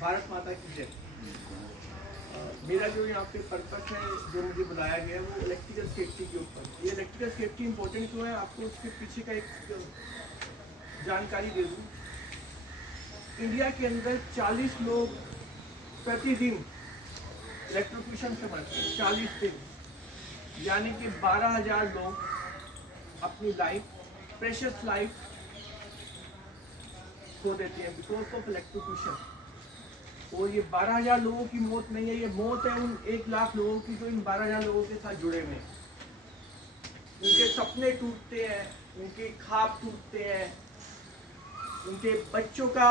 भारत माता की जय। मेरा जो यहाँ पे पर्पस है, जो मुझे बुलाया गया है, वो इलेक्ट्रिकल सेफ्टी के ऊपर। ये इलेक्ट्रिकल सेफ्टी इंपॉर्टेंट क्यों है, आपको उसके पीछे का एक जानकारी दे दूँ। इंडिया के अंदर 40 लोग प्रतिदिन इलेक्ट्रोक्यूशन से मरते हैं। 40 दिन, यानी कि 12,000 लोग अपनी लाइफ, प्रेशियस लाइफ खो देते हैं बिकॉज ऑफ इलेक्ट्रोक्यूशन। और ये 12,000 लोगों की मौत नहीं है, ये मौत है उन 1,00,000 लोगों की जो इन 12,000 लोगों के साथ जुड़े हुए हैं। उनके सपने टूटते हैं, उनके ख्वाब टूटते हैं, उनके बच्चों का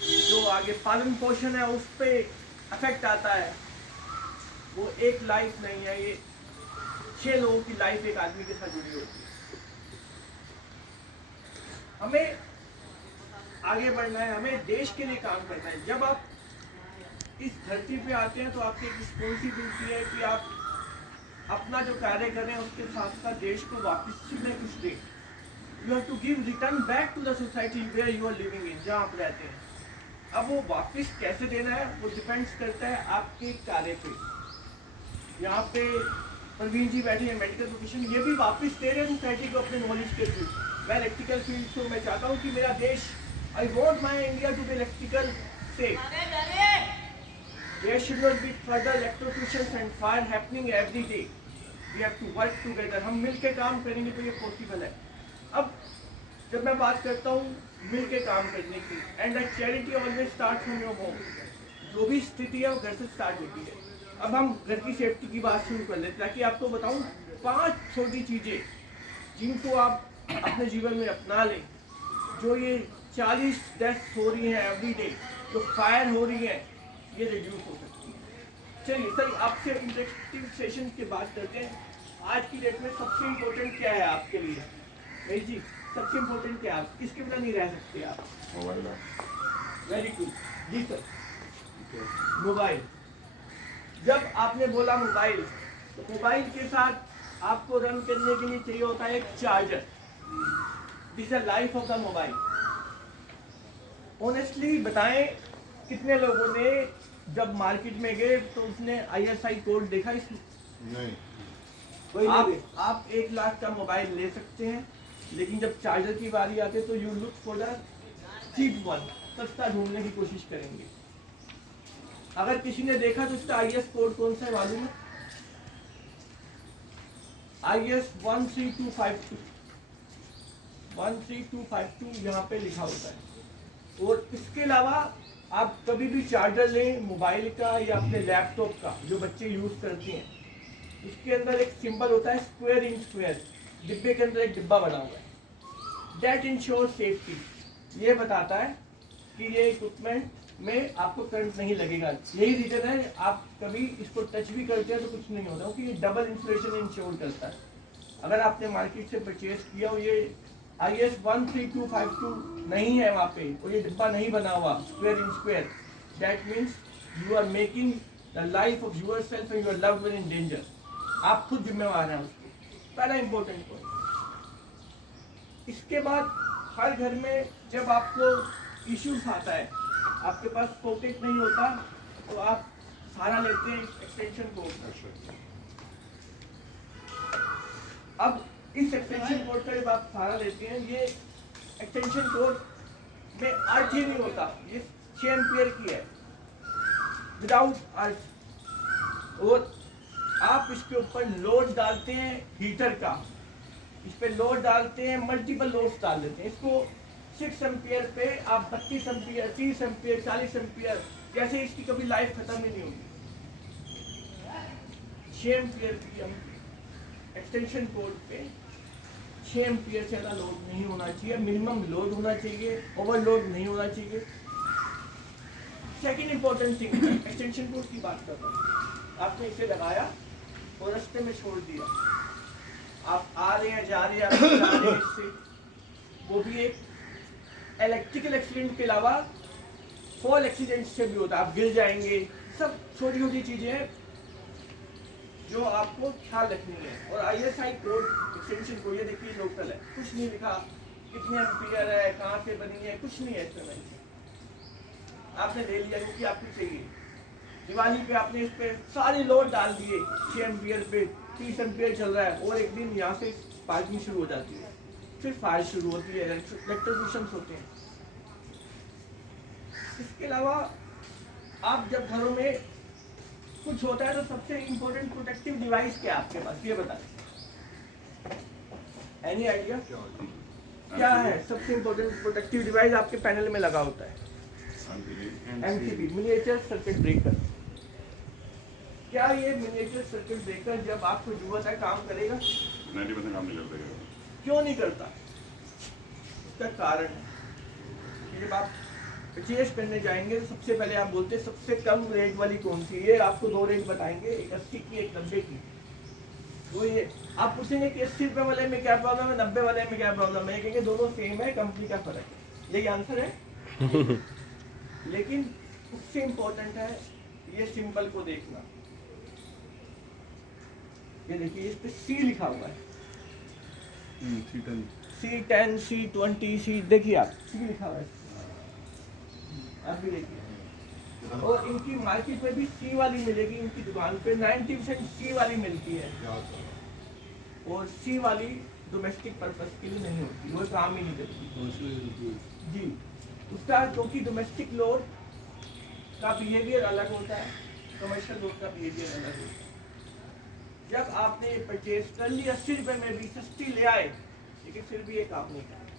जो आगे पालन पोषण है उस पर अफेक्ट आता है। वो एक लाइफ नहीं है, ये 6 लोगों की लाइफ एक आदमी के साथ जुड़ी होती है। हमें आगे बढ़ना है, हमें देश के लिए काम करना है। जब आप इस धरती पे आते हैं तो आपकी एक रिस्पॉन्सिबिलिटी है कि आप अपना जो कार्य कर रहे हैं उसके साथ साथ देश को वापस में कुछ दें। You have to give return back to the society where you are living in, जहाँ आप रहते हैं। अब वो वापस कैसे देना है वो डिपेंड्स करता है आपके कार्य पे। यहाँ पे प्रवीण जी बैठे हैं मेडिकल प्रोफेशन, ये भी वापस दे रहे हैं सोसाइटी को अपने नॉलेज के थ्रू। मैं इलेक्ट्रिकल फील्ड से, मैं चाहता हूँ कि मेरा देश, I want my India to be electrical safe. There should not be further electrocutions and fire happening every day. We have to work together. हम मिलके काम करेंगे तो ये पॉसिबल है। अब जब मैं बात करता हूँ मिलके काम करने की, and the charity always start from your home. जो भी स्थिति है वो घर से स्टार्ट होती है। अब हम घर की सेफ्टी की बात शुरू कर लेते हैं, ताकि आपको बताऊँ 5 छोटी चीज़ें जिनको आप अपने जीवन में अपना लें। जो ये 40 डेथ्स हो रही हैं एवरी डे, जो फायर हो रही है, ये रिड्यूस हो सकती है। चलिए सर, आपसे इंटरेक्टिव सेशन की बात करते हैं। आज की डेट में सबसे इम्पोर्टेंट क्या है आपके लिए? भाई जी, सबसे इम्पोर्टेंट क्या है? आप किसके बिना नहीं रह सकते आप? मोबाइल। वेरी गुड जी सर, मोबाइल। जब आपने बोला मोबाइल, तो मोबाइल के साथ आपको रन करने के लिए चाहिए होता है एक charger. This is life of the mobile. Honestly बताएं, कितने लोगों ने जब मार्केट में गए तो उसने ISI कोड देखा? इस नहीं, कोई आप 1,00,000 का मोबाइल ले सकते हैं, लेकिन जब चार्जर की बारी आती है तो you look for the cheap one, सस्ता ढूंढने की कोशिश करेंगे। अगर किसी ने देखा तो उसका IS कोड कौन सा है मालूम है? IS 13252, 13252 यहाँ पे लिखा होता है। और इसके अलावा आप कभी भी चार्जर लें मोबाइल का या अपने लैपटॉप का, जो बच्चे यूज़ करते हैं, उसके अंदर एक सिंबल होता है स्क्वायर इन स्क्वायर। डिब्बे के अंदर एक डिब्बा बना हुआ है, दैट इंश्योर सेफ्टी। ये बताता है कि ये इक्विपमेंट में आपको करंट नहीं लगेगा। यही रीजन है आप कभी इसको टच भी करते हैं तो कुछ नहीं होता, क्योंकि ये डबल इंसुलेशन इंश्योर करता है। अगर आपने मार्केट से परचेज किया हो, ये IS 13252 नहीं है वहाँ पे, और ये डिब्बा नहीं बना हुआ square in square, that means you are making the life of yourself and your loved one in danger. आप खुद जिम्मेवार हैं उसको। पहला इंपॉर्टेंट पॉइंट। इसके बाद हर घर में जब आपको इश्यूज आता है, आपके पास पॉकेट नहीं होता, तो आप सहारा लेते हैं एक्सटेंशन कोड। अब इस एक्सटेंशन कोड का जब आप सहारा लेते हैं, ये एक्सटेंशन कोड में अर्थ ही नहीं होता, ये 6 एम्पियर की है विदाउट अर्थ। और आप इसके ऊपर लोड डालते हैं हीटर का, इस पे लोड डालते हैं, मल्टीपल लोड्स डाल देते हैं। इसको 6 एम्पियर पे आप 32 एम्पियर, 30 एम्पियर, 40 एम्पियर, कैसे इसकी कभी लाइफ खत्म ही नहीं होगी। 6 एम्पियर की हम एक्सटेंशन कोड पे 6 एम्पियर से ज़्यादा लोड नहीं होना चाहिए, मिनिमम लोड होना चाहिए, ओवरलोड नहीं होना चाहिए। Second important thing, extension code की बात कर रहा हूँ। आपने इसे लगाया और रास्ते में छोड़ दिया, आप आ रहे हैं, जा रहे हैं, आप जा रहे हैं इससे, वो भी एक इलेक्ट्रिकल एक्सीडेंट के अलावा फॉल एक्सीडेंट से भी होता है, आप गिर जाएंगे। सब छोटी छोटी चीज़ें हैं जो आपको ख्याल रखनी है। और ISI कोड, एक्सटेंशन कोड, ये देखिए लोकल है, कुछ नहीं लिखा कितने एम्पियर है, कहाँ से बनी है, कुछ नहीं है इसमें। आपने ले लिया क्योंकि आपको चाहिए। दिवाली पे आपने इस पे सारे लोड डाल दिए, 6 एम्पियर पे 30 एम्पियर चल रहा है, और एक दिन यहाँ से स्पार्किंग शुरू हो जाती है, फिर फायर शुरू होती है, इलेक्ट्रोक्यूशंस होते हैं। इसके अलावा आप जब घरों में कुछ होता है तो सबसे इम्पोर्टेंट प्रोटेक्टिव डिवाइस क्या है आपके पास, ये बताएं। एनी आइडिया क्या है सबसे इम्पोर्टेंट प्रोटेक्टिव डिवाइस आपके पैनल में लगा होता है? MCB, miniature circuit breaker. क्या ये मिनिएचर सर्किट ब्रेकर जब आपको जरूरत है काम करेगा? 90% काम नहीं करता है। क्यों नहीं करता? इसका कारण है कि जब आप परचेज करने जाएंगे तो सबसे पहले आप बोलते हैं सबसे कम रेट वाली कौन सी है। आपको 2 रेट बताएंगे, एक 80 की, एक 90 की। तो ये आप पूछेंगे कि 80 रुपये वाले में क्या प्रॉब्लम है, 90 वाले में क्या प्रॉब्लम है, कहेंगे दोनों सेम है, कंपनी का फर्क है। यही आंसर है। लेकिन उससे इम्पोर्टेंट है ये सिंबल को देखना। ये देखिए इस पे C लिखा हुआ है, C10, C20, C, देखिए आप C लिखा हुआ है, आप भी देखिए। और इनकी मार्केट में भी C वाली मिलेगी, इनकी दुकान पे 90% C वाली मिलती है, और C वाली डोमेस्टिक पर्पस के लिए नहीं होती, वो काम ही नहीं करती जी। उसका क्योंकि डोमेस्टिक लोड का बिहेवियर अलग होता है, कमर्शियल लोड का बिहेवियर अलग होता है। जब आपने परचेज कर ली 80 रुपये में भी, सस्ती ले आए, लेकिन फिर भी ये काम नहीं करता।